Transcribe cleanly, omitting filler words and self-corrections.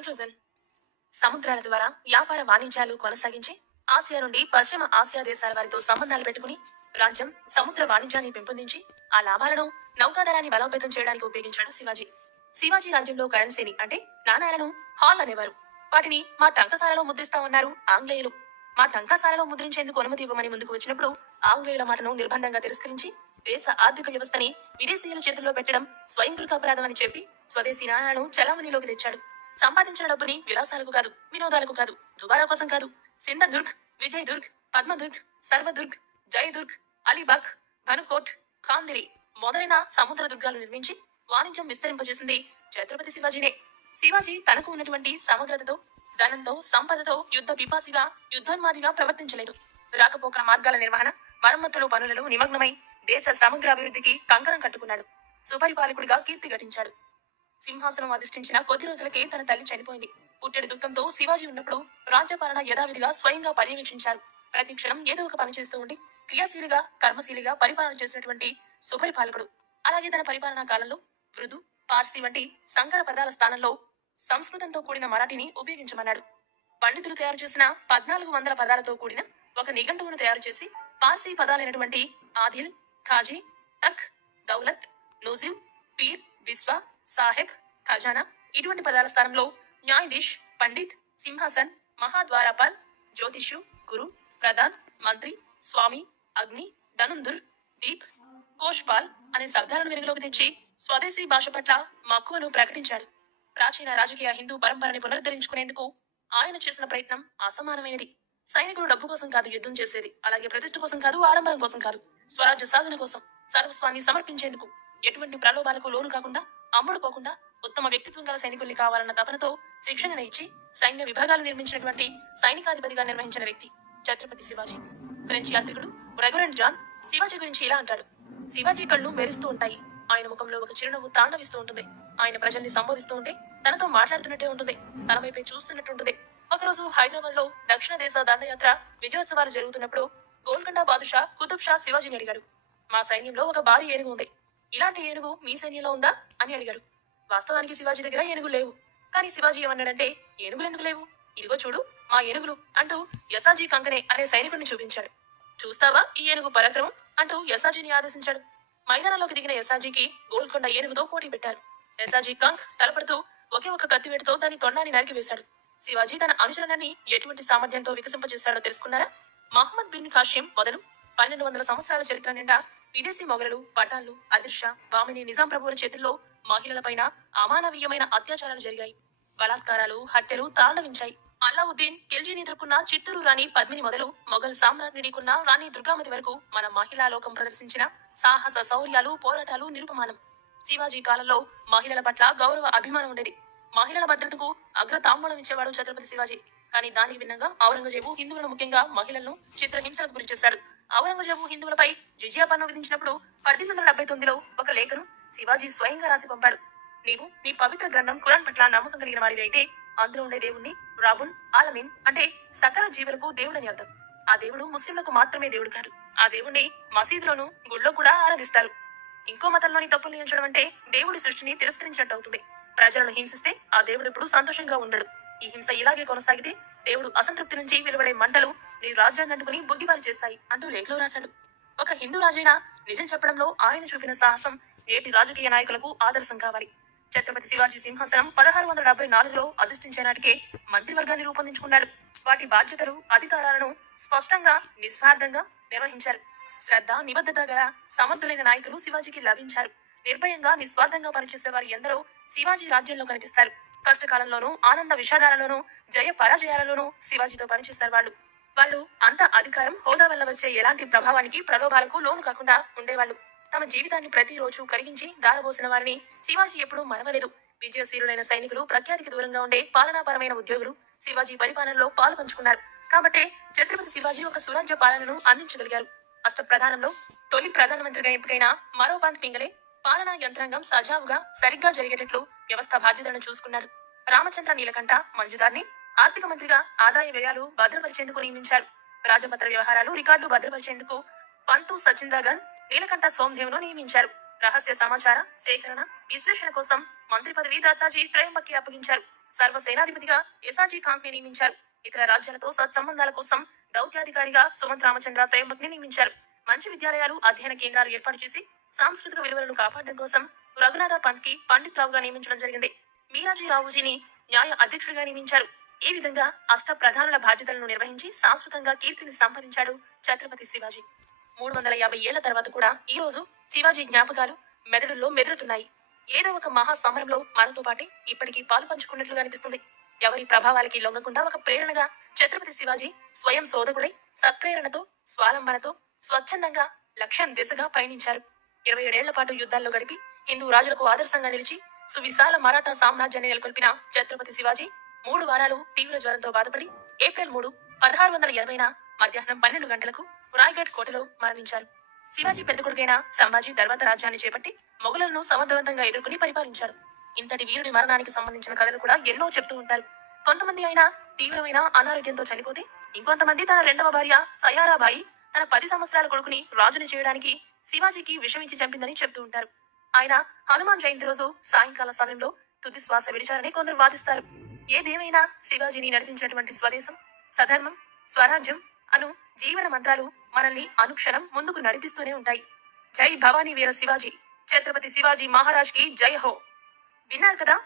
Conclusion. సముద్రాల ద్వారా వ్యాపార వాణిజ్యాలు కొనసాగించి ఆసియా నుండి పశ్చిమ ఆసియా దేశాల వారితో సంబంధాలు పెట్టుకుని రాజ్యం సముద్ర వాణిజ్యాన్ని పెంపొందించి ఆ లాభాలను నౌకాదళాన్ని బలోపేతం చేయడానికి ఉపయోగించాడు శివాజీ. శివాజీ రాజ్యంలో కరెన్సీని అంటే నాణాలను హాల్ అనేవారు. వాటిని మా టంకసాలలో ముద్రిస్తామన్నారు ఆంగ్లేయులు. మా టంకసాలలో ముద్రించేందుకు అనుమతి ఇవ్వమని ముందుకు వచ్చినప్పుడు ఆంగ్లేయుల మాటను నిర్బంధంగా తిరస్కరించి దేశ ఆర్థిక వ్యవస్థని విదేశీయుల చేతుల్లో పెట్టడం స్వయంకృత అపరాధం అని చెప్పి స్వదేశీ నాణాలను చలామణిలోకి తెచ్చాడు. సంపాదించిన డబ్బుని విలాసాలకు కాదు, వినోదాలకు కాదు, దుబారా కోసం కాదు, సింధదుర్గ్, విజయదుర్గ్, పద్మదుర్గ్, సర్వదుర్గ్, జయదుర్గ్, అలీబాగ్, భనుకోట్, ఖాందిరి మొదలైన సముద్ర దుర్గాలు నిర్మించి వాణిజ్యం విస్తరింపజేసింది ఛత్రపతి శివాజీనే. శివాజీ తనకు ఉన్నటువంటి సమగ్రతతో, ధనంతో, సంపదతో యుద్ధ పిపాసిగా, యుద్ధోన్మాదిగా ప్రవర్తించలేదు. రాకపోకల మార్గాల నిర్వహణ, మరమ్మతులు పనులలో నిమగ్నమై దేశ సమగ్ర అభివృద్ధికి కంకణం కట్టుకున్నాడు. సుపరిపాలకుడిగా కీర్తి గటించాడు. సింహాసనం అధిష్ఠించిన కొద్ది రోజులకే తన తల్లి చనిపోయింది. పుట్టెడు దుఃఖంతో శివాజీ ఉన్నప్పుడు రాజ్యపాలన యథావిధిగా స్వయంగా పర్యవేక్షించారు. ప్రతి క్షణం ఏదో ఒక పని చేస్తూ ఉండి క్రియాశీలిగా, కర్మశీలిగా పరిపాలన చేసినటువంటి సుపరిపాలకుడు. అలాగే తన పరిపాలనా కాలంలో వృదు, పార్సీ వంటి సంకర పదాల స్థానంలో సంస్కృతంతో కూడిన మరాఠీని ఉపయోగించమన్నాడు. పండితులు తయారు చేసిన 1400 పదాలతో కూడిన ఒక నిఘంటువును తయారు చేసి పార్సీ పదాలైనటువంటి ఆదిల్, ఖాజీ, తక్, దౌలత్, నూజిమ్, పీర్, బిస్వా, సాహెబ్, ఖజానా ఇటువంటి పదాల స్థానంలో న్యాయధీష్, పండిత్, సింహాసన్, మహాద్వారపాల్, జ్యోతిషు, గురు, ప్రధాన్, మంత్రి, స్వామి, అగ్ని, ధనుందుర్, దీప్, కోష్పాల్ అనే శబ్దాలను వెలుగులోకి తెచ్చి స్వదేశీ భాష పట్ల మక్కువను ప్రకటించాడు. ప్రాచీన రాజకీయ హిందూ పరంపరని పునరుద్ధరించుకునేందుకు ఆయన చేసిన ప్రయత్నం అసమానమైనది. సైనికులు డబ్బు కోసం కాదు యుద్ధం చేసేది, అలాగే ప్రతిష్ఠ కోసం కాదు, ఆడంబరం కోసం కాదు, స్వరాజ్య సాధన కోసం సర్వస్వాన్ని సమర్పించేందుకు. ఎటువంటి ప్రలోభాలకు లోను కాకుండా, అమ్ముడు పోకుండా ఉత్తమ వ్యక్తిత్వం గల సైనికుల్ని కావాలన్న తపనతో శిక్షణ ఇచ్చి సైన్య విభాగాలు నిర్మించినటువంటి సైనికాధిపతిగా నిర్వహించిన వ్యక్తి ఛత్రపతి శివాజీ. ఫ్రెంచ్ యాత్రికుడు రెవరెండ్ జాన్ శివాజీ గురించి ఇలా అంటాడు: శివాజీ కళ్ళు మెరుస్తూ ఉంటాయి, ఆయన ముఖంలో ఒక చిరునవ్వు తాండవిస్తూ ఉంటుంది. ఆయన ప్రజల్ని సంబోధిస్తూ ఉంటే తనతో మాట్లాడుతున్నట్టే ఉంటుంది, తన వైపే చూస్తున్నట్టుంటుంది. ఒకరోజు హైదరాబాద్ లో దక్షిణ దేశ దండయాత్ర విజయోత్సవాలు జరుగుతున్నప్పుడు గోల్కొండ బాదుషా కుతుబ్ షా శివాజీని అడిగాడు, మా సైన్యంలో ఒక భారీ ఏనుగు ఉంది, ఇలాంటి ఏనుగు మీ సైన్యంలో ఉందా అని అడిగాడు. వాస్తవానికి శివాజీ దగ్గర ఏనుగులు లేవు. కానీ శివాజీ ఏమన్నాడంటే, ఏనుగులు ఎందుకు లేవు, ఇదిగో చూడు మా ఏనుగులు అంటూ యసాజీ కంకనే అనే సైనికుడిని చూపించాడు. చూస్తావా ఈ ఏనుగు పరాక్రమం అంటూ యసాజీని ఆదేశించాడు. మైదానంలోకి దిగిన యసాజీకి గోల్కొండ ఏనుగుతో పోటీ పెట్టారు. యసాజీ కంక్ తలపడుతూ ఒకే ఒక కత్తివేటుతో దాని తొండాన్ని నరికివేశాడు. శివాజీ తన అనుచరణని ఎటువంటి సామర్థ్యంతో వికసింపజేశాడో తెలుసుకున్నారా? మహమ్మద్ బిన్ కాషిం మొదలు 1200 సంవత్సరాల చరిత్ర నిండా విదేశీ మొఘలులు, పఠాన్లు, అదిర్షా, బామిని, నిజాం ప్రభువుల చేతుల్లో మహిళలపైన అమానవీయమైన అత్యాచారాలు జరిగాయి. బలాత్కారాలు, హత్యలు తాండవించాయి. అల్లావుద్దీన్ ఖిల్జీని ఎదుర్కొన్న చిత్తూరు రాణి పద్మిని మొదలు మొఘల్ సామ్రాజ్ఞికున్న రాణి దుర్గామతి వరకు మన మహిళా లోకం ప్రదర్శించిన సాహస శౌర్యాలు, పోరాటాలు నిరుపమానం. శివాజీ కాలంలో మహిళల పట్ల గౌరవ అభిమానం ఉండేది. మహిళల భద్రతకు అగ్రతాంబూలం ఇచ్చేవాడు ఛత్రపతి శివాజీ. కానీ దానికి భిన్నంగా ఔరంగజేబు హిందువులను, ముఖ్యంగా మహిళలను చిత్రహింసలకు గురి చేశాడు. ఔరంగజేబు హిందువులపై జిజియా పన్ను విధించినప్పుడు 1879లో ఒక లేఖను శివాజీ స్వయంగా రాసి పంపాడు. నీవు నీ పవిత్ర గ్రంథం ఖురాన్ పట్ల నమ్మకం కలిగిన వాడివి అయితే అందులో ఉండే దేవుణ్ణి రాబుల్ ఆలమీన్ అంటే సకల జీవులకు దేవుడని అర్థం. ఆ దేవుడు ముస్లింలకు మాత్రమే దేవుడు కాదు. ఆ దేవుణ్ణి మసీదులోను, గుళ్ళో కూడా ఆరాధిస్తారు. ఇంకో మతంలోని తప్పులు ఎంచడం అంటే దేవుడి సృష్టిని తిరస్కరించినట్టు అవుతుంది. ప్రజలను హింసిస్తే ఆ దేవుడు ఎప్పుడు సంతోషంగా ఉండడు. ఈ హింస ఇలాగే కొనసాగితే దేవుడు అసంతృప్తి నుంచి వెలువడే మంటలు నీ రాజ్యాన్ని అంటుకుని బుగ్గిపాలు చేస్తాయి అంటూ లేఖలో రాశాడు. ఒక హిందూ రాజైనా నిజం చెప్పడంలో ఆయన చూపిన సాహసం నేటి రాజకీయ నాయకులకు ఆదర్శం కావాలి. ఛత్రపతి శివాజీ సింహాసనం 1674లో అధిష్ఠించే నాటికే మంత్రివర్గాన్ని రూపొందించుకున్నాడు. వాటి బాధ్యతలు, అధికారాలను స్పష్టంగా, నిస్వార్థంగా నిర్వహించారు. శ్రద్ధ, నిబద్ధత గల సమర్థులైన నాయకులు శివాజీకి లభించారు. నిర్భయంగా, నిస్వార్థంగా పనిచేసేవారు ఎందరో శివాజీ రాజ్యంలో కనిపిస్తారు. కష్టకాలంలోనూ, ఆనంద విషాదాలలోనూ, జయ పరాజయాలలోనూ శివాజీతో పనిచేశారు. వాళ్ళు అంత అధికారం, హోదా వల్ల వచ్చే ఎలాంటి ప్రభావానికి, ప్రలోభాలకు లోను కాకుండా ఉండేవాళ్ళు. తమ జీవితాన్ని ప్రతిరోజు కరిగించి దారబోసిన వారిని శివాజీ ఎప్పుడూ మరవలేదు. విజయశీలులైన సైనికులు, ప్రఖ్యాతికి దూరంగా ఉండే పాలనాపరమైన ఉద్యోగులు శివాజీ పరిపాలనలో పాలు పంచుకున్నారు. కాబట్టే ఛత్రపతి శివాజీ ఒక సురాజ్య పాలనను అందించగలిగారు. అష్టప్రధానంలో తొలి ప్రధానమంత్రిగా ఎంపికైన మరోపాంత్ పింగళే పాలనా యంత్రాంగం సజావుగా, సరిగ్గా జరిగేటట్లు వ్యవస్థ బాధ్యతలను చూసుకున్నాడు. రామచంద్ర నీలకంఠ మంజుదార్ని ఆర్థిక మంత్రిగా ఆదాయ వ్యయాలు భద్రపరిచేందుకు నియమించారు. రాజపత్ర వ్యవహారాలు, రికార్డులు భద్రపరిచేందుకు పంతు సచిందాగన్, నీలకంఠ సోమదేవ్ను నియమించారు. రహస్య సమాచార సేకరణ, విశ్లేషణ కోసం మంత్రి పదవి దత్తాజీ త్రయంబక్కి అప్పగించారు. సర్వసేనాధిపతిగా యసాజీ ఖాన్ ని నియమించారు. ఇతర రాజ్యాలతో సత్సంబంధాల కోసం దౌత్యాధికారిగా సుమంత్ రామచంద్ర తైమక్ ని నియమించారు. మంచి విద్యాలయాలు, అధ్యయన కేంద్రాలు ఏర్పాటు చేసి సాంస్కృతిక విలువలను కాపాడడం కోసం రఘునాథ పంత్ కి పండిత్ రావుగా నియమించడం జరిగింది. మీరాజీ రావుజీని న్యాయ అధ్యక్షుడిగా నియమించారు. ఈ విధంగా అష్ట ప్రధానుల బాధ్యతలను నిర్వహించి శాశ్వతంగా కీర్తిని సంపాదించాడు ఛత్రపతి శివాజీ. 350 ఏళ్ల తర్వాత కూడా ఈ రోజు శివాజీ జ్ఞాపకాలు మెదడుల్లో మెదులుతున్నాయి. ఏదో ఒక మహా సమరంలో మనతో పాటే ఇప్పటికీ పాలు పంచుకున్నట్లుగా అనిపిస్తుంది. ఎవరి ప్రభావాలకి లొంగకుండా ఒక ప్రేరణగా ఛత్రపతి శివాజీ స్వయం శోధకుడై సత్ప్రేరణతో, స్వాలంబనతో స్వచ్ఛందంగా లక్ష్యం దిశగా పయనించారు. 27 ఏళ్ల పాటు యుద్ధాల్లో గడిపి హిందూ రాజులకు ఆదర్శంగా నిలిచి సువిశాల మరాఠా సామ్రాజ్యాన్ని నెలకొల్పిన ఛత్రపతి శివాజీ 3 వారాలు తీవ్ర జ్వరంతో బాధపడి ఏప్రిల్ 3, 1680న మధ్యాహ్నం 12 గంటలకు రాయ్గఢ్ కోటలో మరణించారు. శివాజీ పెద్ద కొడుకైన సంభాజీ తర్వాత రాజ్యాన్ని చేపట్టి మొఘలులను సమర్థవంతంగా ఎదుర్కొని పరిపాలించాడు. ఇంతటి వీరుడి మరణానికి సంబంధించిన కథలు కూడా ఎన్నో చెప్తూ ఉంటారు. కొంతమంది అయినా తీవ్రమైన అనారోగ్యంతో చనిపోతే, ఇంకొంతమంది తన రెండవ భార్య సయారాబాయి తన 10 సంవత్సరాల కొడుకుని రాజుని చేయడానికి శివాజీకి విషం ఇచ్చి చంపిందని చెప్తూ ఉంటారు. ఆయన హనుమాన్ జయంతి రోజు సాయంకాల సమయంలో తుది శ్వాస విడిచారని కొందరు వాదిస్తారు. ఏదేమైనా శివాజీని నడిపించినటువంటి స్వదేశం, సధర్మం, స్వరాజ్యం అను జీవన మంత్రాలు మనల్ని అనుక్షణం ముందుకు నడిపిస్తూనే ఉంటాయి. జై భవానీ వీర శివాజీ, ఛత్రపతి శివాజీ మహారాజ్ కి జై హో. విన్నారు కదా.